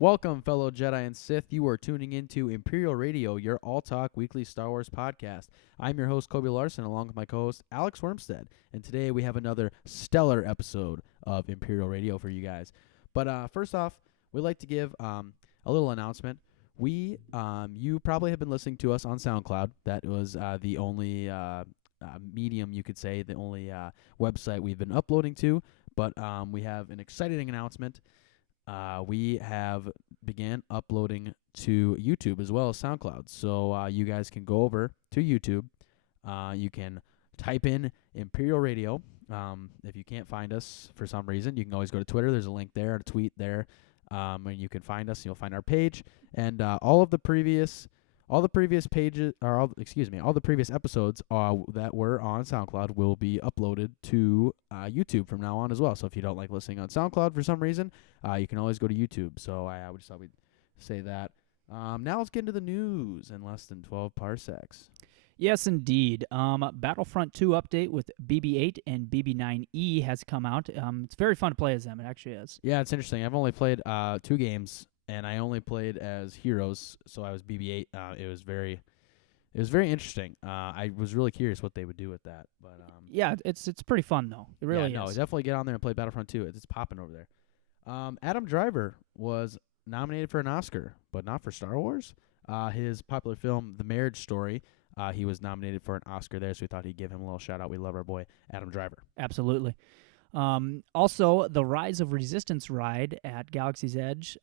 Welcome, fellow Jedi and Sith. You are tuning into Imperial Radio, your all-talk weekly Star Wars podcast. I'm your host, Kobe Larson, along with my co-host, Alex Wormstead. And today we have another stellar episode of Imperial Radio for you guys. But first off, we'd like to give a little announcement. You probably have been listening to us on SoundCloud. That was the only medium, you could say, the only website we've been uploading to. But we have an exciting announcement. We have began uploading to YouTube as well as SoundCloud. So you guys can go over to YouTube. You can type in Imperial Radio. If you can't find us for some reason, you can always go to Twitter. There's a link there, a tweet there, and you can find us. You'll find our page, and all the previous pages, or all the previous episodes that were on SoundCloud will be uploaded to YouTube from now on as well. So if you don't like listening on SoundCloud for some reason, you can always go to YouTube. So I just thought we'd say that. Now let's get into the news in less than 12 parsecs. Yes, indeed. Battlefront 2 update with BB-8 and BB-9E has come out. It's very fun to play as them. It actually is. Yeah, it's interesting. I've only played 2 games. And I only played as heroes, so I was BB-8. It was very interesting. I was really curious what they would do with that. But yeah, it's pretty fun though. It really is. Definitely get on there and play Battlefront 2. It's popping over there. Adam Driver was nominated for an Oscar, but not for Star Wars. His popular film, The Marriage Story, he was nominated for an Oscar there, so we thought he'd give him a little shout out. We love our boy Adam Driver. Absolutely. Also, the Rise of Resistance ride at Galaxy's Edge,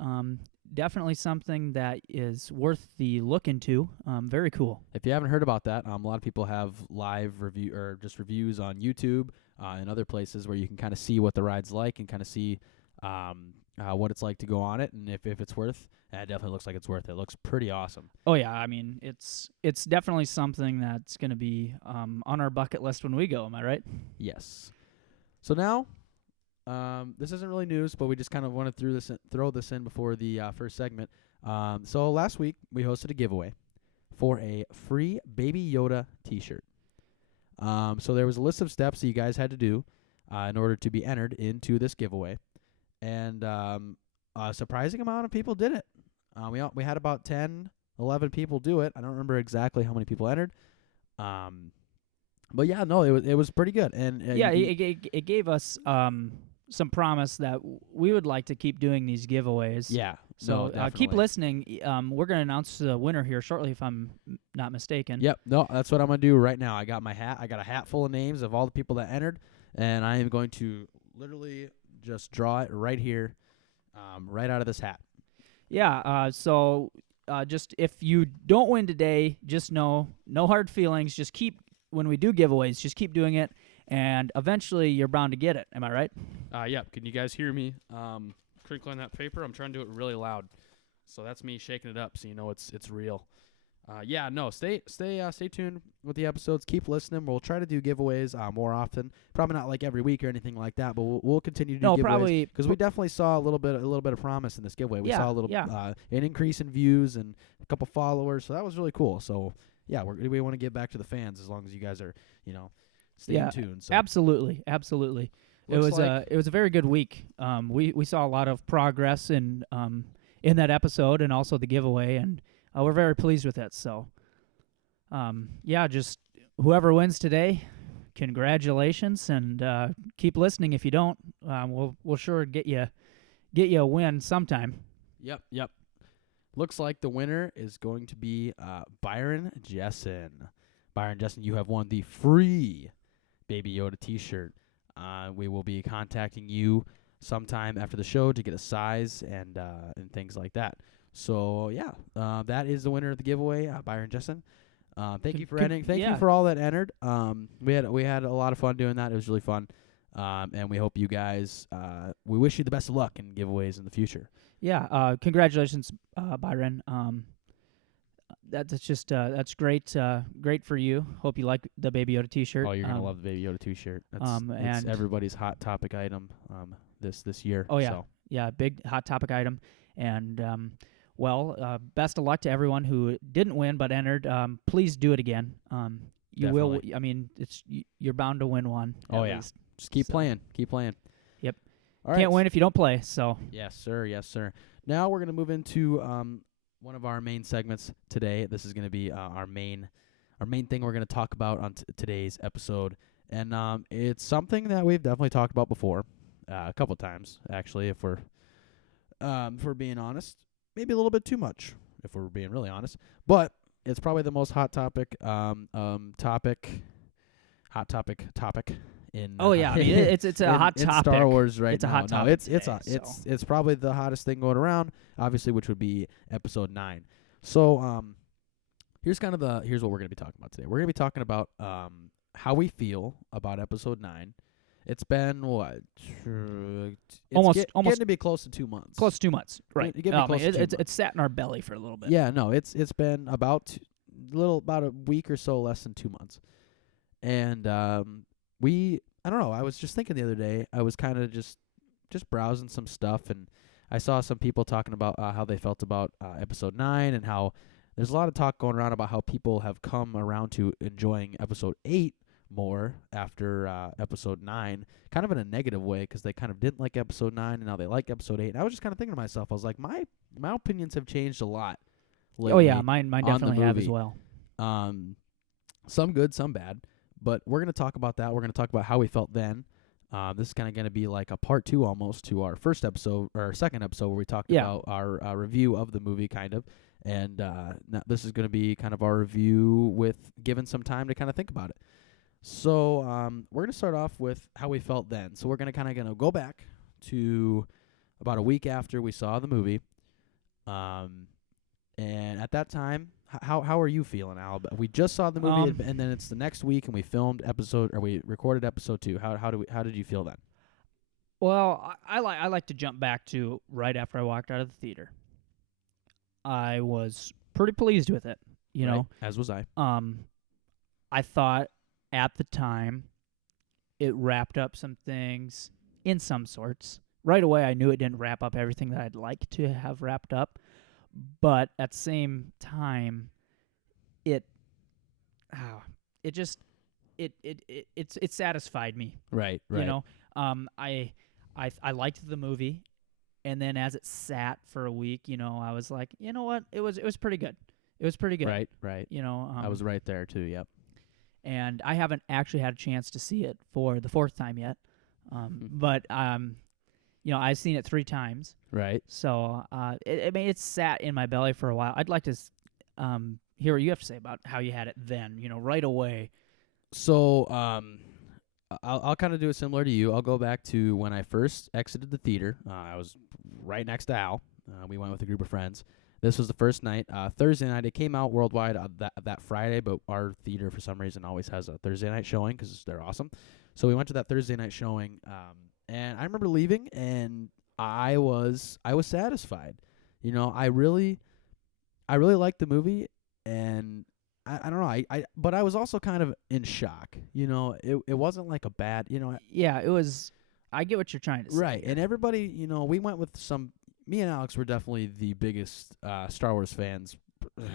definitely something that is worth the look into. Very cool. If you haven't heard about that, a lot of people have live review or just reviews on YouTube and other places where you can kind of see what the ride's like and kind of see what it's like to go on it, and if it's worth. It definitely looks like it's worth it. It looks pretty awesome. Oh yeah, I mean it's definitely something that's going to be on our bucket list when we go. Am I right? Yes. So now, this isn't really news, but we just kind of want to throw this in before the first segment. So last week, we hosted a giveaway for a free Baby Yoda T-shirt. So there was a list of steps that you guys had to do in order to be entered into this giveaway. And a surprising amount of people did it. We had about 10, 11 people do it. I don't remember exactly how many people entered. But yeah, no, it was pretty good, and yeah, it gave us some promise that we would like to keep doing these giveaways. Yeah, so keep listening. We're gonna announce the winner here shortly, if I'm not mistaken. Yep, no, that's what I'm gonna do right now. I got my hat. I got a hat full of names of all the people that entered, and I am going to literally just draw it right here, right out of this hat. Yeah. So just if you don't win today, just know, no hard feelings. Just keep. When we do giveaways, just keep doing it, and eventually you're bound to get it. Am I right? Yep. Can you guys hear me crinkling that paper? I'm trying to do it really loud. So that's me shaking it up so you know it's real. Yeah, no, stay tuned with the episodes. Keep listening. We'll try to do giveaways more often. Probably not like every week or anything like that, but we'll continue to do giveaways because we definitely saw a little bit of promise in this giveaway. We saw a little an increase in views and a couple followers, so that was really cool. So yeah, we want to give back to the fans as long as you guys are, staying tuned. So. Absolutely. It was a very good week. We saw a lot of progress in that episode and also the giveaway, and we're very pleased with it. So, just whoever wins today, congratulations, and keep listening. If you don't, we'll sure get you a win sometime. Yep. Looks like the winner is going to be Byron Jessen. Byron Jessen, you have won the free Baby Yoda T-shirt. We will be contacting you sometime after the show to get a size and things like that. So yeah, that is the winner of the giveaway, Byron Jessen. Thank you for entering. Thank you for all that entered. We had a lot of fun doing that. It was really fun. And we hope you guys. We wish you the best of luck in giveaways in the future. Yeah, congratulations, Byron. That's great. Great for you. Hope you like the Baby Yoda T-shirt. Oh, you're gonna love the Baby Yoda T-shirt. It's everybody's hot topic item this year. Oh yeah, so. Yeah, big hot topic item. And best of luck to everyone who didn't win but entered. Please do it again. You will. I mean, you're bound to win one. Oh yeah. Just keep playing. Keep playing. Yep. All right. Can't win if you don't play. So. Yes, sir. now we're going to move into one of our main segments today. This is going to be our main thing we're going to talk about on today's episode. And it's something that we've definitely talked about before, a couple times, actually, if we're being honest. Maybe a little bit too much, if we're being really honest. But it's probably the most hot topic in Oh yeah, I mean it's a hot in topic. Star Wars right It's a now. hot No, topic it's probably the hottest thing going around, obviously, which would be Episode 9. So here's what we're going to be talking about today. We're going to be talking about how we feel about Episode 9. It's been what? It's getting to be close to 2 months. Close to 2 months, right? It's sat in our belly for a little bit. Yeah, no, it's been about a week or so, less than 2 months, and I don't know. I was just thinking the other day. I was kind of just browsing some stuff, and I saw some people talking about how they felt about Episode 9, and how there's a lot of talk going around about how people have come around to enjoying Episode 8 more after Episode 9, kind of in a negative way, because they kind of didn't like Episode 9, and now they like Episode 8. And I was just kind of thinking to myself, I was like, my opinions have changed a lot lately. Oh yeah, mine definitely have as well. Some good, some bad. But we're going to talk about that. We're going to talk about how we felt then. This is kind of going to be like a part 2 almost to our first episode, or our second episode, where we talked about our review of the movie, kind of. And now this is going to be kind of our review with given some time to kind of think about it. So we're going to start off with how we felt then. So we're going to go back to about a week after we saw the movie. And at that time, how are you feeling, Al? We just saw the movie, and then it's the next week, and we recorded episode 2. How did you feel then? Well, I like to jump back to right after I walked out of the theater. I was pretty pleased with it, you know. As was I. I thought at the time it wrapped up some things in some sorts. Right away, I knew it didn't wrap up everything that I'd like to have wrapped up. But at the same time, it satisfied me. Right. You know, I liked the movie, and then as it sat for a week, you know, I was like, you know what, it was pretty good. It was pretty good. Right. You know, I was right there too. Yep. And I haven't actually had a chance to see it for the 4th time yet, but you know, I've seen it 3 times. Right. So, it's sat in my belly for a while. I'd like to hear what you have to say about how you had it then, you know, right away. So, I'll kind of do it similar to you. I'll go back to when I first exited the theater. I was right next to Al. We went with a group of friends. This was the first night. Thursday night, it came out worldwide that Friday, but our theater, for some reason, always has a Thursday night showing because they're awesome. So we went to that Thursday night showing, and I remember leaving, and I was satisfied. You know, I really liked the movie, and I don't know. But I was also kind of in shock. You know, it wasn't like a bad. You know. Yeah, it was. I get what you're trying to say. Right, and everybody. You know, we went with some. Me and Alex were definitely the biggest Star Wars fans.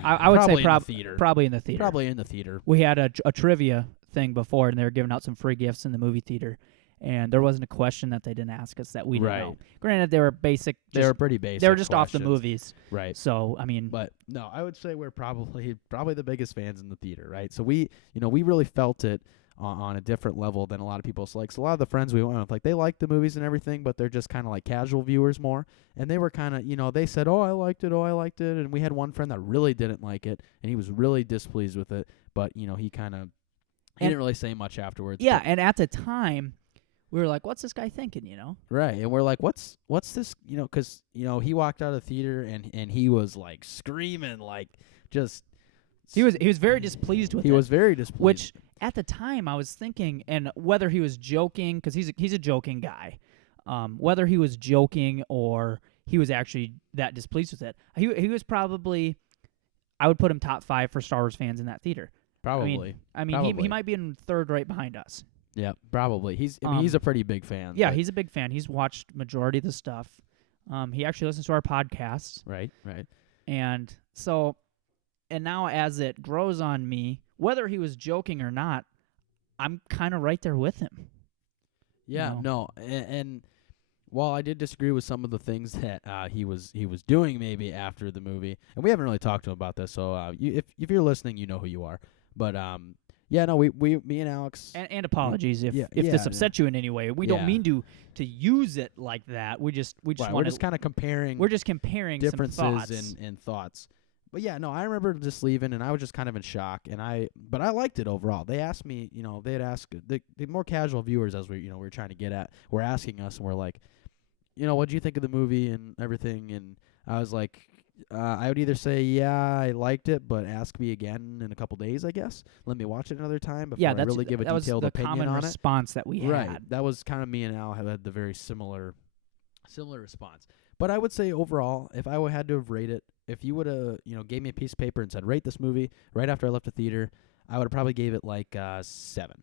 I would say probably in the theater. Probably in the theater. We had a trivia thing before, and they were giving out some free gifts in the movie theater. And there wasn't a question that they didn't ask us that we didn't know. Granted, they were basic. They were pretty basic. They were just questions. off the movies. Right. So, I mean. But, no, I would say we're probably the biggest fans in the theater, right? So we really felt it on a different level than a lot of people. So, like, so a lot of the friends we went with, like, they like the movies and everything, but they're just kind of like casual viewers more. And they were kind of, you know, they said, oh, I liked it. And we had one friend that really didn't like it, and he was really displeased with it. But, you know, he didn't really say much afterwards. Yeah, and at the time, we were like, what's this guy thinking, you know? Right, and we're like, what's this, you know, because, you know, he walked out of the theater, and he was, like, screaming, like, just... He was very displeased with it. He was very displeased. Which, at the time, I was thinking, and whether he was joking, because he's a joking guy, whether he was joking or he was actually that displeased with it, he was probably, I would put him top 5 for Star Wars fans in that theater. Probably. I mean, he might be in 3rd right behind us. Yeah, probably. He's a pretty big fan. Yeah, he's a big fan. He's watched majority of the stuff. He actually listens to our podcasts. Right. And so, and now as it grows on me, whether he was joking or not, I'm kind of right there with him. Yeah, no. And while I did disagree with some of the things that he was doing maybe after the movie, and we haven't really talked to him about this, so if you're listening, you know who you are. But yeah, no, me and Alex, And apologies if yeah, this upset you in any way. We don't Yeah. mean to use it like that. We just right, we're want just kind of comparing we're just comparing some differences thoughts. in thoughts. But yeah, no, I remember just leaving, and I was just kind of in shock. But I liked it overall. They asked me, they'd ask the more casual viewers, as we were trying to get at, were asking us, and we're like, what do you think of the movie and everything? And I was like, I would either say, yeah, I liked it, but ask me again in a couple days, I guess. Let me watch it another time before I really give a that was detailed the opinion common on it. response that we Right. had. That was kind of me and Al have had the very similar response. But I would say overall, if I had to have rated it, if you would have, gave me a piece of paper and said, rate this movie right after I left the theater, I would have probably gave it like 7.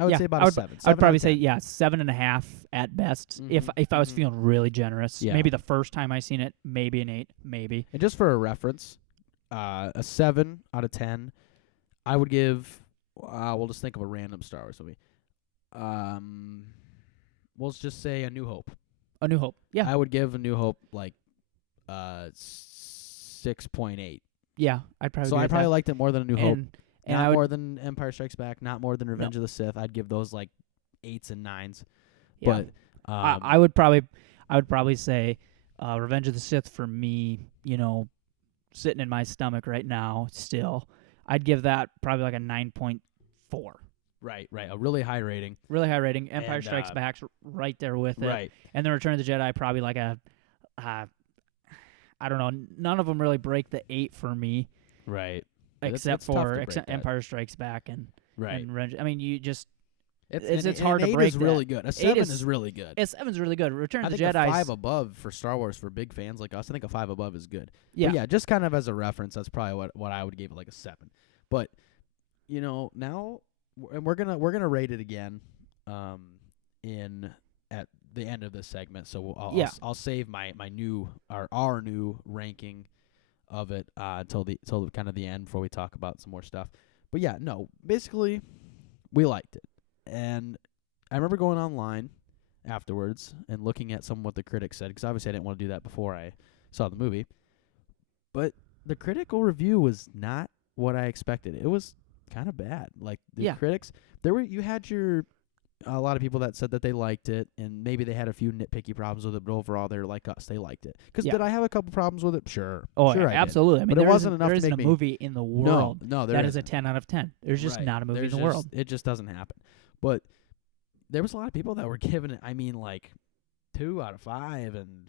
I would say about a 7. I would probably say 7 7.5 at best. If I was feeling really generous, Yeah. maybe the first time I seen it, maybe an 8, maybe. And just for a reference, a 7 out of 10, I would give. We'll just think of a random Star Wars movie. We'll just say A New Hope. A New Hope. Yeah. I would give A New Hope like 6.8. Yeah, I'd probably. So I probably liked it more than A New Hope. And Not I would, more than Empire Strikes Back. Not more than Revenge of the Sith. I'd give those like 8s and 9s. yeah. But I would probably say Revenge of the Sith for me, sitting in my stomach right now still. I'd give that probably like a 9.4. right, a really high rating. Really high rating. Empire And, Strikes Back's right there with it. Right. And then Return of the Jedi probably like a I don't know, none of them really break the 8 for me Right. except It's tough to for break that. Empire Strikes Back and Right. and Revenge. I mean, you just It's hard to an 8 break is really that. good. A 8 7 is- is really good. 7's really good. Return I of the think a Jedi 5 above for Star Wars for big fans like us. I think a 5 above is good. yeah. But yeah, just kind of as a reference, that's probably what I would give it, like a 7. But now we're gonna rate it again in at the end of this segment. So I'll save my new our new ranking of it until the kind of the end before we talk about some more stuff. But yeah, no, basically we liked it. And I remember going online afterwards and looking at some of what the critics said, because obviously I didn't want to do that before I saw the movie. But the critical review was not what I expected. It was kind of bad. Like the critics, you had a lot of people that said that they liked it, and maybe they had a few nitpicky problems with it, but overall they're like us. They liked it. Because did I have a couple problems with it? Sure. Oh, sure I did. absolutely. I mean, But it there wasn't enough to isn't make a me movie in the world No, there that is isn't. a 10 out of 10. There's just Right. not a movie There's in the world. It just doesn't happen. But there was a lot of people that were giving it, I mean, like 2 out of 5 and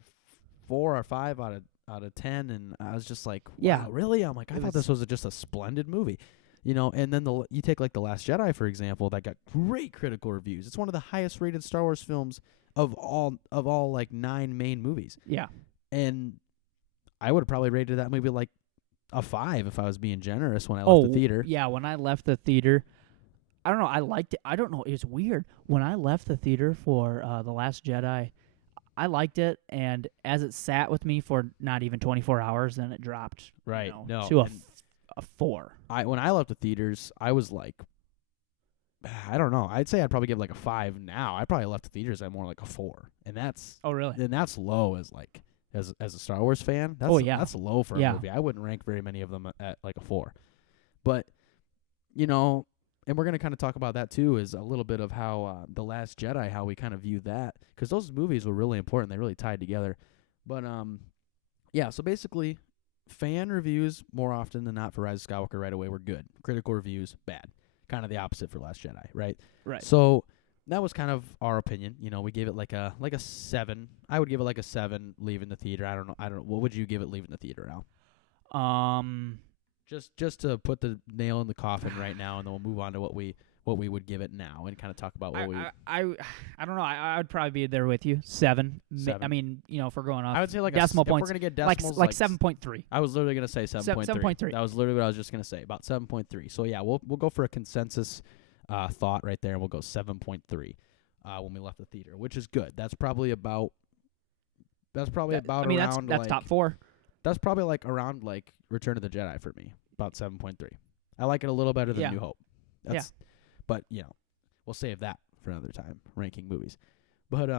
4 or 5 out of 10, and I was just like, wow, really? I'm like, I thought this was just a splendid movie. And then you take like The Last Jedi, for example, that got great critical reviews. It's one of the highest rated Star Wars films of all like 9 main movies. Yeah. And I would have probably rated that movie like a 5 if I was being generous when I left the theater. Yeah, when I left the theater, I don't know, I liked it. I don't know, it's weird. When I left the theater for The Last Jedi, I liked it, and as it sat with me for not even 24 hours, then it dropped Right. to a 4. When I left the theaters, I was like, I don't know. I'd say I'd probably give like a 5 now. I probably left the theaters at more like a 4, and that's really? And that's low as like as a Star Wars fan. That's that's low for a movie. I wouldn't rank very many of them at like a 4, but and we're gonna kind of talk about that too. Is a little bit of how The Last Jedi, how we kind of view that, because those movies were really important. They really tied together, but yeah. So basically, fan reviews more often than not for Rise of Skywalker right away were good. Critical reviews bad. Kind of the opposite for Last Jedi, right? Right. So that was kind of our opinion. We gave it like a 7. I would give it like a 7 leaving the theater. I don't know. What would you give it leaving the theater, Al? Just to put the nail in the coffin right now, and then we'll move on to what we would give it now, and kind of talk about what I don't know. I would probably be there with you. 7. 7. I mean, if we're going off, I would say like decimal if points. we're gonna get decimals, like 7.3. I was literally gonna say 7.3. 7.3. That was literally what I was just gonna say, about 7.3. So yeah, we'll go for a consensus thought right there, and we'll go 7.3 when we left the theater, which is good. That's probably about. I mean, around that's like, top 4. That's probably like around like Return of the Jedi for me, about 7.3. I like it a little better than New Hope. But we'll save that for another time, ranking movies. But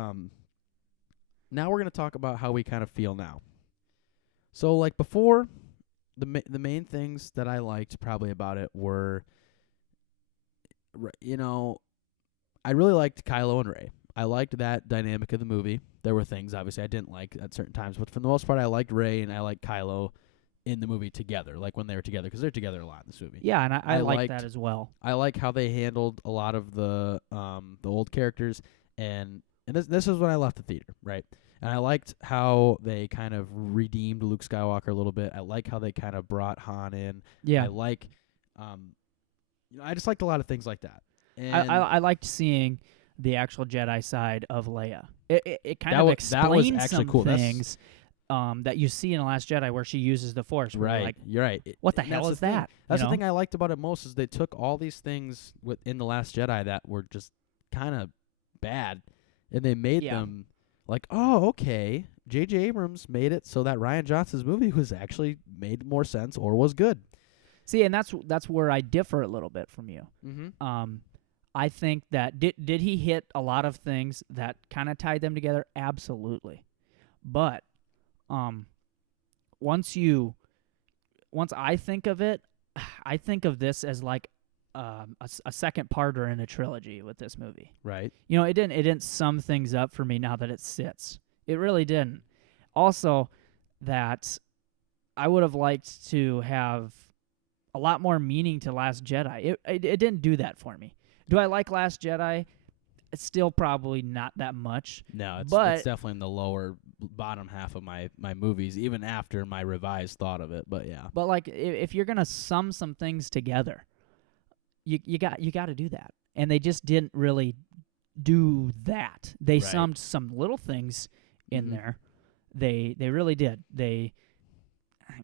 now we're going to talk about how we kind of feel now. So, like before, the main things that I liked probably about it were, I really liked Kylo and Rey. I liked that dynamic of the movie. There were things, obviously, I didn't like at certain times, but for the most part, I liked Rey and I liked Kylo in the movie together, like when they were together, because they're together a lot in this movie. Yeah, and I like liked that as well. I like how they handled a lot of the old characters, and this is when I left the theater, right? And I liked how they kind of redeemed Luke Skywalker a little bit. I like how they kind of brought Han in. Yeah, I like, I just liked a lot of things like that. And I liked seeing the actual Jedi side of Leia. It kind That of was explains actually some cool. things that you see in The Last Jedi where she uses the Force. Where right, like, you're right. what the And hell that's is the thing. that? That's you the know? thing I liked about it most is they took all these things in The Last Jedi that were just kind of bad, and they made Yeah. them like, oh, okay. J.J. Abrams made it so that Rian Johnson's movie was actually made more sense or was good. See, and that's where I differ a little bit from you. Mm-hmm. I think that did he hit a lot of things that kind of tied them together? Absolutely. But once I think of it, I think of this as like a second parter in a trilogy with this movie. Right. It didn't sum things up for me now that it sits. It really didn't. Also, that I would have liked to have a lot more meaning to Last Jedi. It didn't do that for me. Do I like Last Jedi? It's still probably not that much. No, it's But- definitely in the lower bottom half of my movies, even after my revised thought of it. But yeah. But like, if you're gonna sum some things together, you got to do that, and they just didn't really do that. They Right. summed some little things in Mhm. there. They really did. They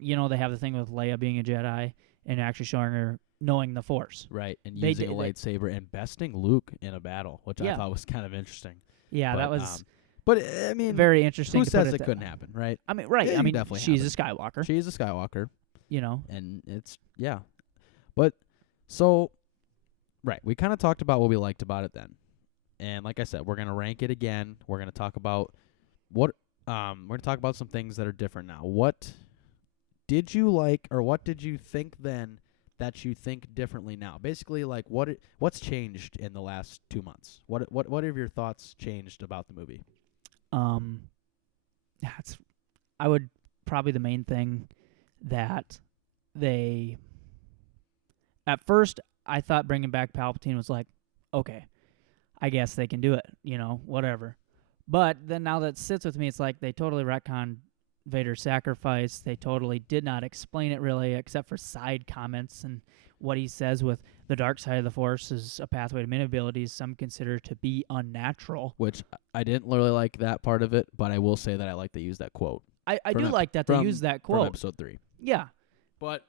have the thing with Leia being a Jedi and actually showing her knowing the Force. Right, and They using a did- lightsaber and besting Luke in a battle, which I Yeah. thought was kind of interesting. Yeah, But, that was but I mean, very interesting. who to says put it that couldn't way. happen, right? I mean, right. It I can mean, definitely she's a Skywalker. She's a Skywalker, You know. and it's but so right, we kind of talked about what we liked about it then, and like I said, we're gonna rank it again. We're gonna talk about we're gonna talk about some things that are different now. What did you like, or what did you think then that you think differently now? Basically, like what's changed in the last 2 months? What have your thoughts changed about the movie? That's I would probably the main thing that they at first I thought bringing back Palpatine was like, okay, I guess they can do it, whatever. But then now that sits with me, it's like they totally retconned Vader's sacrifice. They totally did not explain it really, except for side comments and what he says with the dark side of the Force is a pathway to many abilities some consider to be unnatural. Which I didn't really like that part of it, but I will say that I like they use that quote I From do ep- like that they from- use that from quote. episode 3. Yeah. But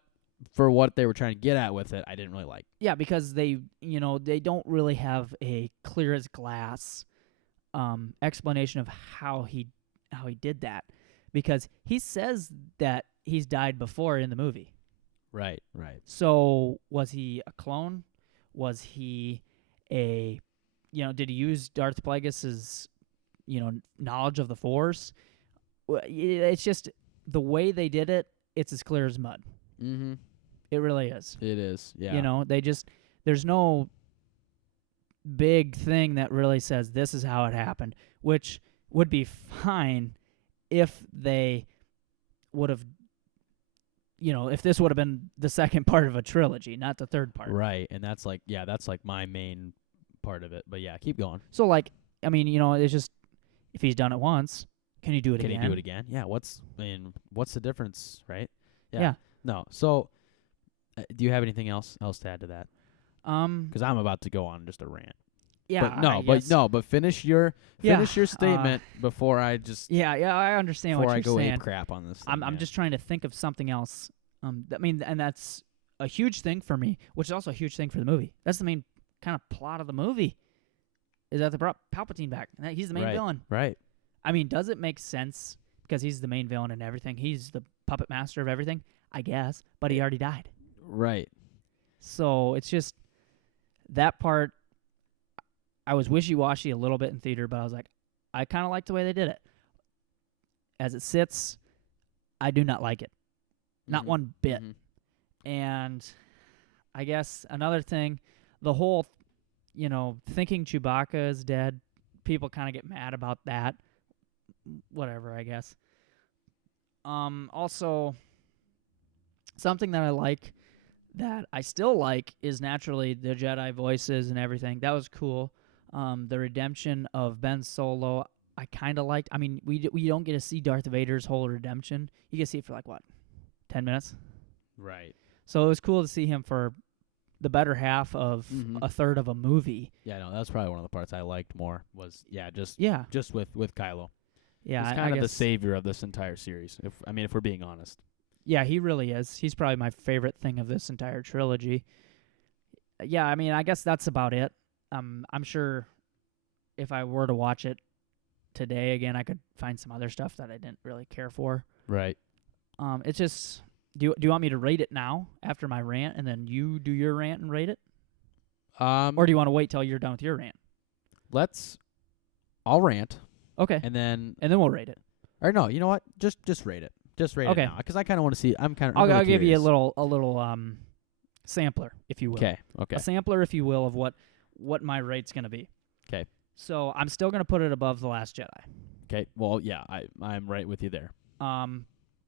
for what they were trying to get at with it, I didn't really like. Yeah, because they don't really have a clear as glass explanation of how he did that, because he says that he's died before in the movie. Right. So was he a clone? Was he did he use Darth Plagueis's knowledge of the Force? It's just the way they did it. It's as clear as mud. Mm-hmm. It really is. It is. Yeah. There's no big thing that really says this is how it happened, which would be fine if they would have, if this would have been the second part of a trilogy, not the third part. Right, and that's like my main part of it. But yeah, keep going. So like, I mean, it's just if he's done it once, can he do it Can again? he do it again? Yeah. What's the difference, right? Yeah. No. So, do you have anything else to add to that? Because I'm about to go on just a rant. Yeah. But finish your statement before I just Yeah, I understand before what I you're go saying. ape crap on this. I'm just trying to think of something else. And that's a huge thing for me, which is also a huge thing for the movie. That's the main kind of plot of the movie. Is that they brought Palpatine back? And that he's the main villain. Right. I mean, does it make sense because he's the main villain and everything? He's the puppet master of everything, I guess. But he already died. Right. So it's just that part. I was wishy-washy a little bit in theater, but I was like, I kind of liked the way they did it. as it sits, I do not like it. Not Mhm. one bit. Mhm. And I guess another thing, the whole, thinking Chewbacca is dead, people kind of get mad about that. Whatever, I guess. Also, something that I like, that I still like, is naturally the Jedi voices and everything. That was cool. The redemption of Ben Solo, I kind of liked. I mean, we don't get to see Darth Vader's whole redemption. You get to see it for 10 minutes? Right. So it was cool to see him for the better half of Mhm. a third of a movie. Yeah, no, that's probably one of the parts I liked more was just Yeah. just with Kylo. Yeah, He's I kind of the guess- savior of this entire series. If we're being honest. Yeah, he really is. He's probably my favorite thing of this entire trilogy. Yeah, I mean, I guess that's about it. I'm sure if I were to watch it today again, I could find some other stuff that I didn't really care for. Right. It's just, do you want me to rate it now after my rant, and then you do your rant and rate it, or do you want to wait till you're done with your rant? I'll rant, Okay, and then we'll rate it. or no, you know what? Just rate it. Just rate Okay. it now, because I kind of want to see. I'll really give you a curious. little sampler, if you will. Okay. A sampler, if you will, of what my rate's gonna be. 'Kay. So I'm still gonna put it above The Last Jedi. Okay. Well, yeah, I'm right with you there.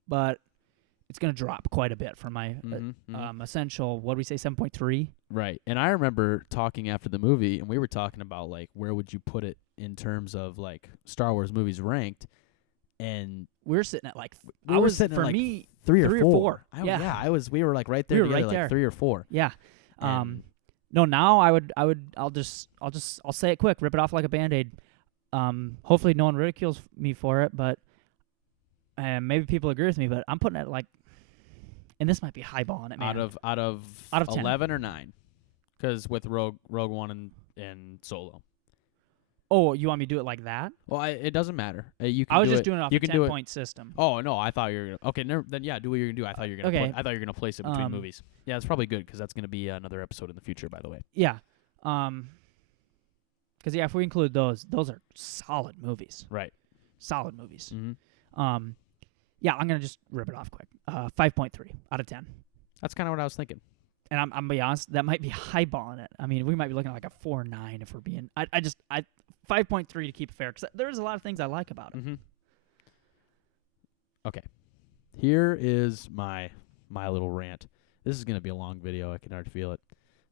But it's gonna drop quite a bit from my essential. What do we say, 7.3? Right. And I remember talking after the movie, and we were talking about where would you put it in terms of Star Wars movies ranked, and We're sitting at we were sitting for at me 3 3 or or 4. 4. Yeah. We were right there We were together, right there. 3 or 4. Yeah. And No, now I'll say it quick, rip it off like a Band-Aid. Hopefully no one ridicules me for it, but maybe people agree with me, but I'm putting it and this might be highballing it, man. out of 10. 11 or 9, because with Rogue One and Solo. Oh, you want me to do it like that? Well, it doesn't matter. You can I was do just it. doing it off You a can do it. 10-point system. Oh no, I thought you were gonna. Okay, then yeah, do what you're gonna do. I thought you were gonna. Okay. I thought you were gonna place it between movies. Yeah, it's probably good because that's gonna be another episode in the future. By the way. Yeah. Because if we include those are solid movies. Right. Solid movies. Mm-hmm. Yeah, I'm gonna just rip it off quick. 5.3 out of 10. That's kind of what I was thinking. And I'm gonna be honest, that might be highballing it. I mean, we might be looking at a 4.9 if we're being. I 5.3 to keep it fair, because there's a lot of things I like about it. Mm-hmm. Okay. Here is my little rant. This is gonna be a long video. I can already feel it,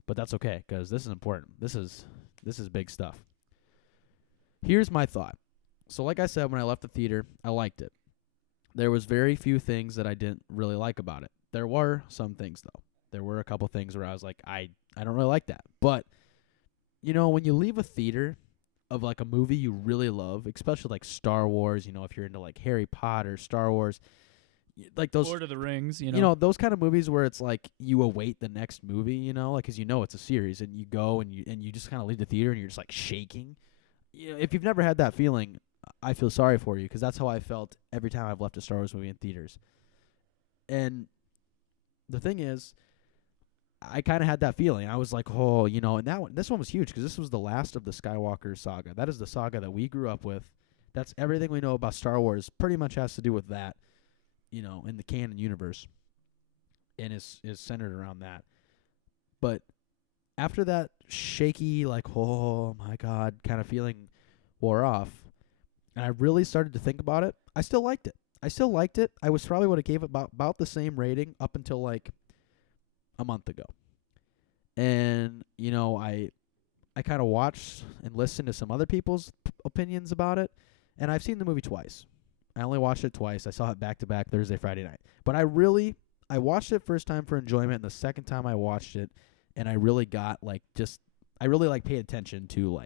but that's okay because this is important. This is big stuff. Here's my thought. So, like I said, when I left the theater, I liked it. There was very few things that I didn't really like about it. There were some things though. There were a couple things where I was like, I don't really like that. But when you leave a theater of a movie you really love, especially Star Wars, if you're into Harry Potter, Star Wars, those Lord of the Rings, those kind of movies where it's you await the next movie, because it's a series, and you go and you just kind of leave the theater and you're just shaking. If you've never had that feeling, I feel sorry for you, because that's how I felt every time I've left a Star Wars movie in theaters. And the thing is, I kind of had that feeling. I was like, oh, and this one was huge because this was the last of the Skywalker saga. That is the saga that we grew up with. That's everything we know about Star Wars pretty much has to do with that, in the canon universe, and is centered around that. But after that shaky, oh my God kind of feeling wore off, and I really started to think about it, I still liked it. I was probably would have gave it about the same rating up until a month ago. And, I kind of watched and listened to some other people's opinions about it, and I've seen the movie twice. I only watched it twice. I saw it back-to-back Thursday, Friday night. But I watched it first time for enjoyment, and the second time I watched it, and I really got, I really, paid attention to,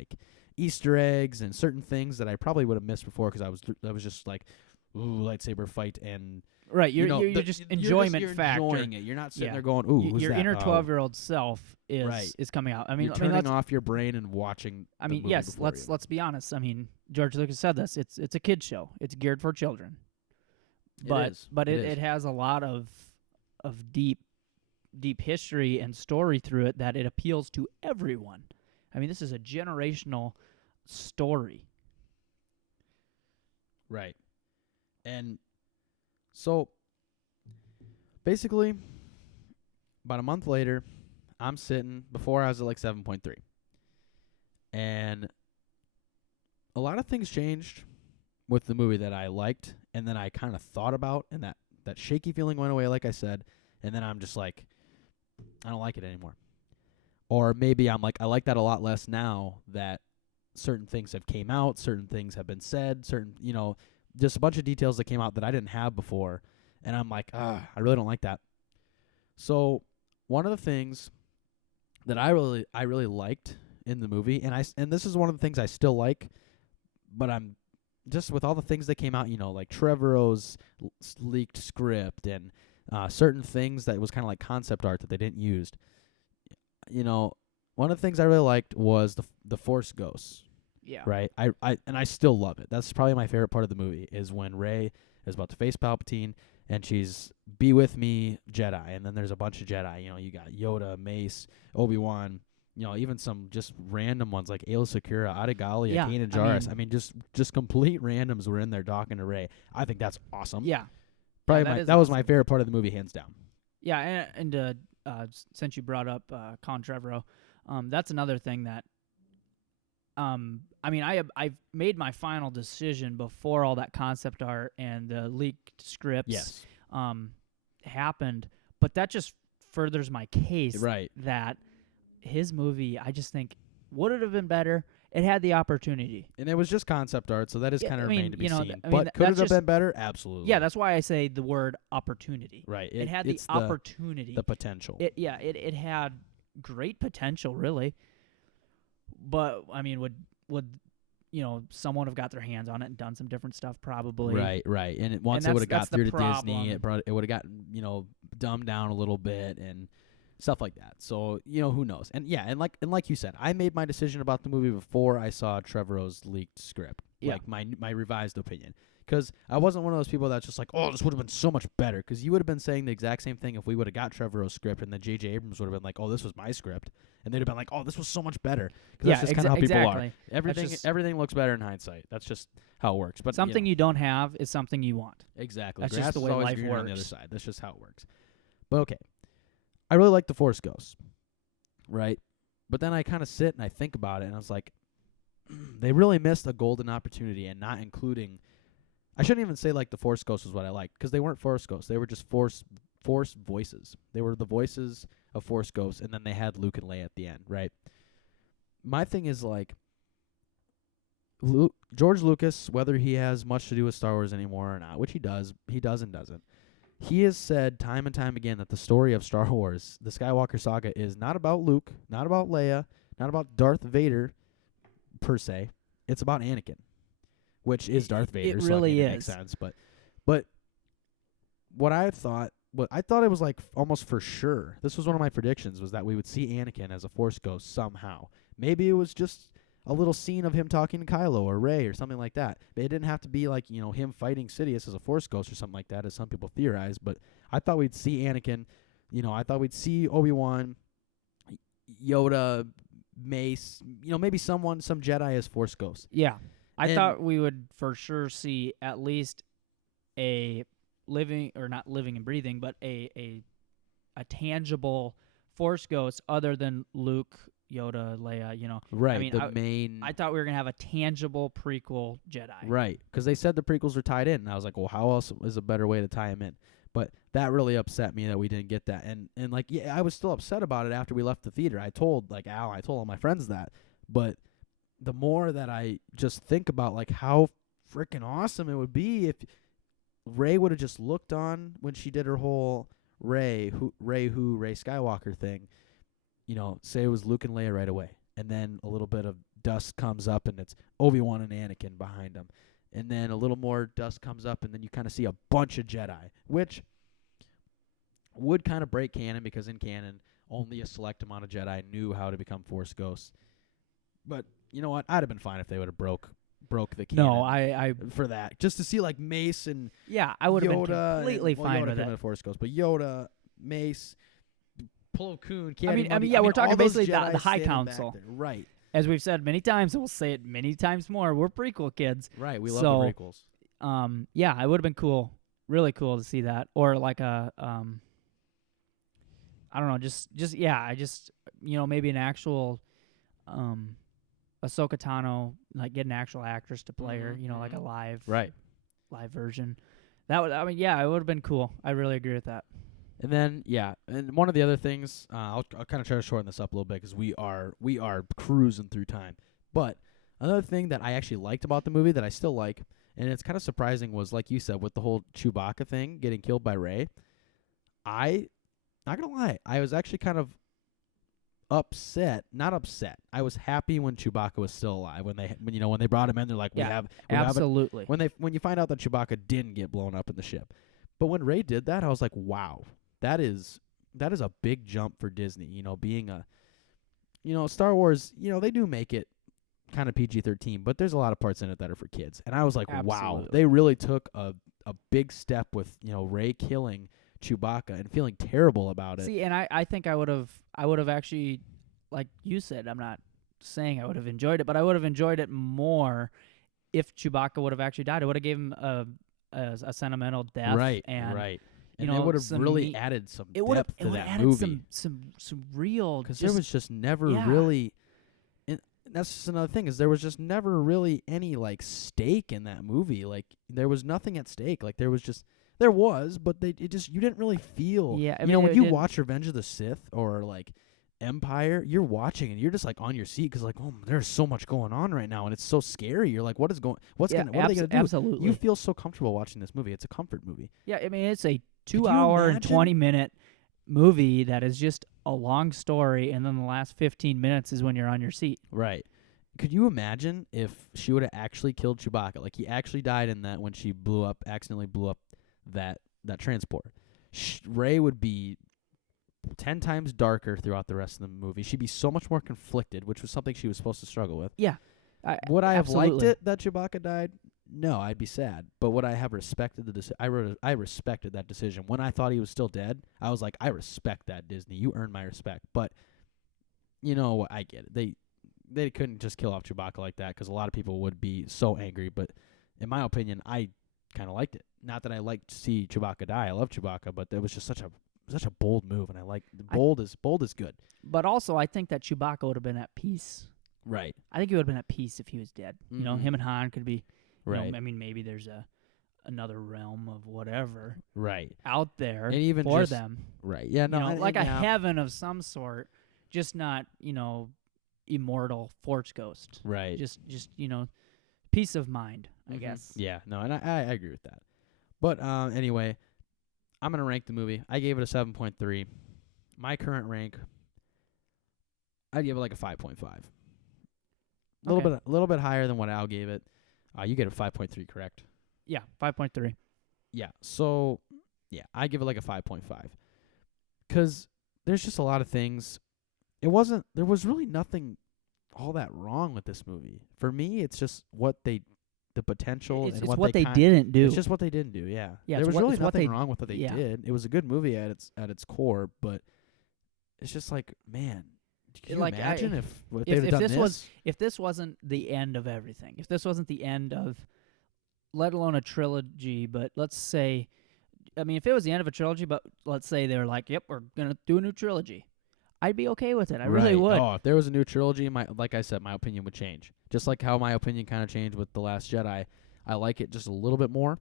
Easter eggs and certain things that I probably would have missed before because I was just ooh, lightsaber fight, and right, you're just enjoyment you're factor. enjoying it. You're not sitting there going, ooh, who's your that? inner 12-year-old self is coming out. I mean, you're turning off your brain and watching. I mean, the movie yes. before Let's be honest. I mean, George Lucas said this. It's a kid show. It's geared for children. But it has a lot of deep history and story through it that it appeals to everyone. I mean, this is a generational story. Right. And so basically, about a month later, I'm sitting, before I was at like 7.3. And a lot of things changed with the movie that I liked, and then I kind of thought about, and that shaky feeling went away, like I said, and then I'm just like, I don't like it anymore. Or maybe I'm like, I like that a lot less now that certain things have came out, certain things have been said, certain, just a bunch of details that came out that I didn't have before, and I'm like, I really don't like that. So one of the things that I really liked in the movie, and this is one of the things I still like, but I'm just with all the things that came out, like TRoS leaked script and certain things that was kind of like concept art that they didn't use. One of the things I really liked was the Force Ghosts. Yeah. Right. I still love it. That's probably my favorite part of the movie is when Rey is about to face Palpatine and she's be with me Jedi, and then there's a bunch of Jedi. You got Yoda, Mace, Obi-Wan. Even some just random ones like Aayla Secura, Adigalia, Yeah, Kanan Jarrus. I mean, just complete randoms were in there talking to Rey. I think that's awesome. Yeah. Probably that was my favorite part of the movie, hands down. Yeah, and since you brought up Con Trevorrow, that's another thing that I've made my final decision before all that concept art and the leaked scripts happened, but that just furthers my case that his movie, I just think, would it have been better? It had the opportunity. And it was just concept art, so that is kind of remained to be seen. I mean, but could it have been better? Absolutely. Yeah, that's why I say the word opportunity. Right. It had the opportunity. The potential. It had great potential, really. But, I mean, would someone have got their hands on it and done some different stuff? Probably. Right. And once it would have got through to Disney, it would have gotten, dumbed down a little bit and stuff like that. So, who knows? And yeah, and like you said, I made my decision about the movie before I saw Trevorrow's leaked script. Yeah. Like my revised opinion. Because I wasn't one of those people that's just like, oh, this would have been so much better. Because you would have been saying the exact same thing if we would have got Trevorrow's script, and then J.J. Abrams would have been like, oh, this was my script. And they'd have been like, oh, this was so much better. Because that's just kind of how people are. Everything looks better in hindsight. That's just how it works. But something you don't have is something you want. Exactly. That's Grass just the is way always life greener works. on the other side. That's just how it works. But okay. I really like the Force Ghosts. Right? But then I kind of sit and I think about it, and I was like, they really missed a golden opportunity and not including... I shouldn't even say like the Force Ghosts is what I liked, because they weren't Force Ghosts. They were just Force voices. They were the voices of Force Ghosts, and then they had Luke and Leia at the end, right? My thing is like, George Lucas, whether he has much to do with Star Wars anymore or not, which he does and doesn't, he has said time and time again that the story of Star Wars, the Skywalker saga, is not about Luke, not about Leia, not about Darth Vader, per se. It's about Anakin, which is Darth Vader. It really so it makes sense. But what I thought it was like almost for sure. This was one of my predictions, was that we would see Anakin as a Force ghost somehow. Maybe it was just a little scene of him talking to Kylo or Rey or something like that. It didn't have to be like, him fighting Sidious as a Force ghost or something like that, as some people theorize. But I thought we'd see Anakin. I thought we'd see Obi-Wan, Yoda, Mace. maybe some Jedi as Force ghosts. Yeah. I thought we would for sure see at least a living, or not living and breathing, but a tangible Force ghost other than Luke, Yoda, Leia, Right, I thought we were going to have a tangible prequel Jedi. Right, because they said the prequels were tied in, and I was like, well, how else is a better way to tie them in? But that really upset me that we didn't get that. And like, yeah, I was still upset about it after we left the theater. I told all my friends that. But the more that I just think about, like, how freaking awesome it would be if Rey would have just looked on when she did her whole Rey Skywalker thing, say it was Luke and Leia right away. And then a little bit of dust comes up, and it's Obi-Wan and Anakin behind them. And then a little more dust comes up, and then you kind of see a bunch of Jedi, which would kind of break canon, because in canon, only a select amount of Jedi knew how to become Force ghosts. But you know what? I'd have been fine if they would have broke the canon. No, I for that, just to see like Mace and I would have been Yoda completely fine with it. it. Force ghost, but Yoda, Mace, Plo Koon, we're talking basically the High standing Council. back there. Right? As we've said many times, and we'll say it many times more, we're prequel kids. Right. We love the prequels. yeah, it would have been cool, really cool to see that, or like a I don't know, just yeah, I just maybe an actual Ahsoka Tano, like get an actual actress to play her, like a live version. That would, I mean, yeah, it would have been cool. I really agree with that. And then and one of the other things, I'll kind of try to shorten this up a little bit because we are cruising through time. But another thing that I actually liked about the movie that I still like, and it's kind of surprising, was like you said with the whole Chewbacca thing getting killed by Rey. Not gonna lie, I was actually kind of upset. Not upset. I was happy when Chewbacca was still alive. When they brought him in, they're like, Yeah, we have it. absolutely. When you find out that Chewbacca didn't get blown up in the ship, but when Rey did that, I was like, wow, that is a big jump for Disney. Being a, Star Wars. They do make it kind of PG-13, but there's a lot of parts in it that are for kids. And I was like, wow, Absolutely. they really took a big step with Rey killing Chewbacca and feeling terrible about it. See, and I think I would have actually, like you said, I'm not saying I would have enjoyed it, but I would have enjoyed it more if Chewbacca would have actually died. I would have gave him a sentimental death, Right. and And they would have really added some depth to that movie. Some real, Because there was just never yeah. really, and that's just another thing, is there was just never really any like stake in that movie. Like there was nothing at stake. Like there was, but you didn't really feel. Yeah, I when mean, you watch Revenge of the Sith or like Empire, you're watching and you're just like on your seat because like, oh, there's so much going on right now and it's so scary. You're like, what are they gonna do? Absolutely. You feel so comfortable watching this movie. It's a comfort movie. Yeah, I mean, it's a you 2-hour and imagine? 20-minute movie that is just a long story, and then the last 15 minutes is when you're on your seat. Right. Could you imagine if she would have actually killed Chewbacca? Like he actually died in that when she accidentally blew up that transport. Rey would be 10 times darker throughout the rest of the movie. She'd be so much more conflicted, which was something she was supposed to struggle with. Yeah. Would I have liked absolutely. it that Chewbacca died? No, I'd be sad. But would I have respected the decision? I respected that decision. When I thought he was still dead, I was like, I respect that, Disney. You earned my respect. But, I get it. They couldn't just kill off Chewbacca like that because a lot of people would be so angry. But in my opinion, I kind of liked it. Not that I like to see Chewbacca die. I love Chewbacca, but it was just such a bold move, and I like bold is good. But also, I think that Chewbacca would have been at peace. Right. I think he would have been at peace if he was dead. Him and Han could be. Right. I mean, maybe there's another realm of whatever. Right. Out there and even for just, them. Right. Yeah. No. Like a heaven of some sort, just not immortal Force ghost. Right. Just peace of mind, I guess. Yeah. No. And I agree with that. But anyway, I'm gonna rank the movie. I gave it a 7.3. My current rank, I'd give it like a 5.5. A little bit higher than what Al gave it. You get a 5.3, correct? Yeah, 5.3. Yeah. So, yeah, I give it like a 5.5. Because there's just a lot of things. There was really nothing all that wrong with this movie. For me, it's just the potential It's and what they didn't do. It's just what they didn't do, yeah. Yeah, there was really nothing they wrong with what they did. It was a good movie at its core, but it's just like, man, can you imagine if they'd have done this? If this wasn't the end of everything, if this wasn't the end of, let alone a trilogy, but let's say, I mean, if it was the end of a trilogy, but let's say they were like, yep, we're going to do a new trilogy, I'd be okay with it. I really would. Oh, if there was a new trilogy, like I said, my opinion would change. Just like how my opinion kind of changed with The Last Jedi. I like it just a little bit more.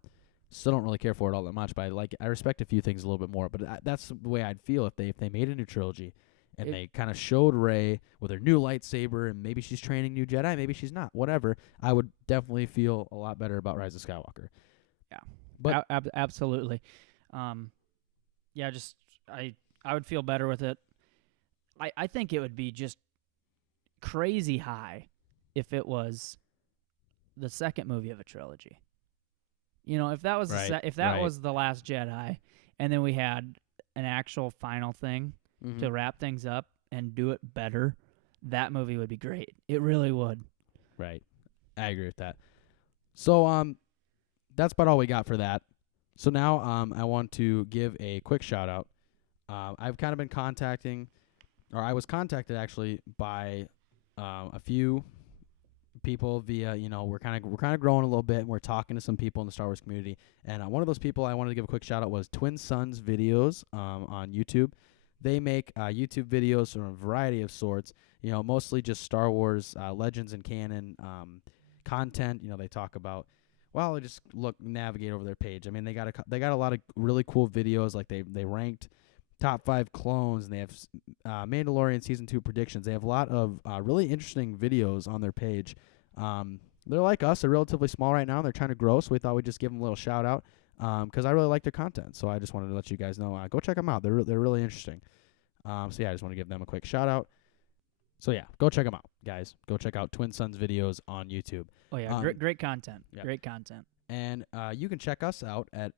Still don't really care for it all that much, but I respect a few things a little bit more. But that's the way I'd feel if they made a new trilogy. And they kind of showed Rey with her new lightsaber, and maybe she's training new Jedi, maybe she's not. Whatever. I would definitely feel a lot better about Rise of Skywalker. Yeah, but absolutely. Yeah, just I would feel better with it. I think it would be just crazy high if it was the second movie of a trilogy. If that was was The Last Jedi, and then we had an actual final thing. To wrap things up and do it better, that movie would be great. It really would. Right. I agree with that. So that's about all we got for that. So now I want to give a quick shout out. I've kind of been I was contacted actually by a few people via, we're kind of growing a little bit, and we're talking to some people in the Star Wars community. And one of those people I wanted to give a quick shout out was Twin Suns Videos on YouTube. They make YouTube videos from a variety of sorts, mostly just Star Wars legends and canon content. They talk about, well, just navigate over their page. I mean, they got a lot of really cool videos. Like they ranked top 5 clones, and they have Mandalorian season 2 predictions. They have a lot of really interesting videos on their page. They're like us. They're relatively small right now, and they're trying to grow, so we thought we'd just give them a little shout out because I really like their content. So I just wanted to let you guys know. Go check them out. They're really interesting. So yeah, I just want to give them a quick shout out. So yeah, go check them out, guys. Go check out Twin Suns Videos on YouTube. Oh yeah, great content. Yeah. Great content. And you can check us out at,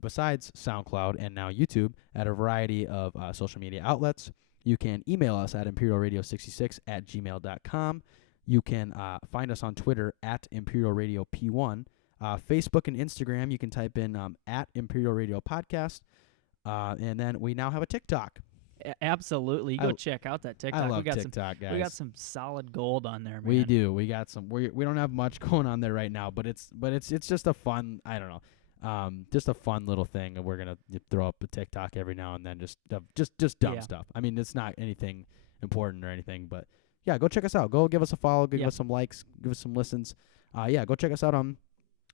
besides SoundCloud and now YouTube, at a variety of social media outlets. You can email us at imperialradio66@gmail.com. You can find us on Twitter at imperialradiop1. Facebook and Instagram, you can type in at Imperial Radio Podcast. And then we now have a TikTok. Absolutely. Go check out that TikTok. I love TikTok, guys. We got some solid gold on there, man. We do. We got some. We don't have much going on there right now, but it's just a fun, I don't know, just a fun little thing. And we're gonna throw up a TikTok every now and then, just dumb stuff. I mean, it's not anything important or anything, but yeah, go check us out. Go give us a follow. Give us some likes. Give us some listens. Yeah, go check us out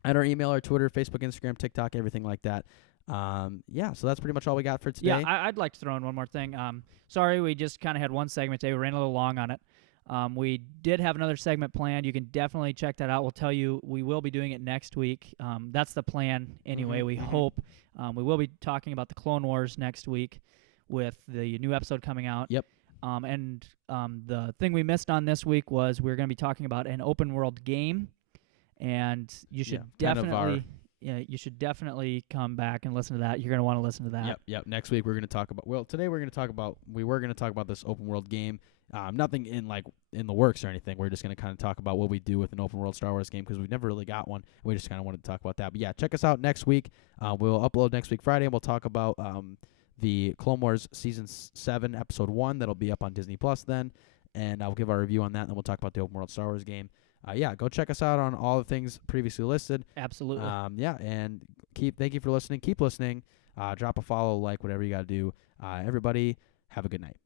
at our email, our Twitter, Facebook, Instagram, TikTok, everything like that. Yeah, so that's pretty much all we got for today. Yeah, I'd like to throw in one more thing. Sorry, we just kind of had one segment today. We ran a little long on it. We did have another segment planned. You can definitely check that out. We'll tell you we will be doing it next week. That's the plan anyway. We hope. We will be talking about the Clone Wars next week with the new episode coming out. Yep. And the thing we missed on this week was we were going to be talking about an open world game, and you should definitely. Yeah, you should definitely come back and listen to that. You're going to want to listen to that. Yep. Next week we're going to talk about. Well, today we were going to talk about this open world game. Nothing in the works or anything. We're just going to kind of talk about what we do with an open world Star Wars game because we've never really got one. We just kind of wanted to talk about that. But yeah, check us out next week. We'll upload next week Friday, and we'll talk about the Clone Wars Season 7, Episode 1. That'll be up on Disney Plus then, and I'll give our review on that, and then we'll talk about the open world Star Wars game. Yeah, go check us out on all the things previously listed. Absolutely. Yeah, and thank you for listening. Keep listening. Drop a follow, like, whatever you got to do. Everybody, have a good night.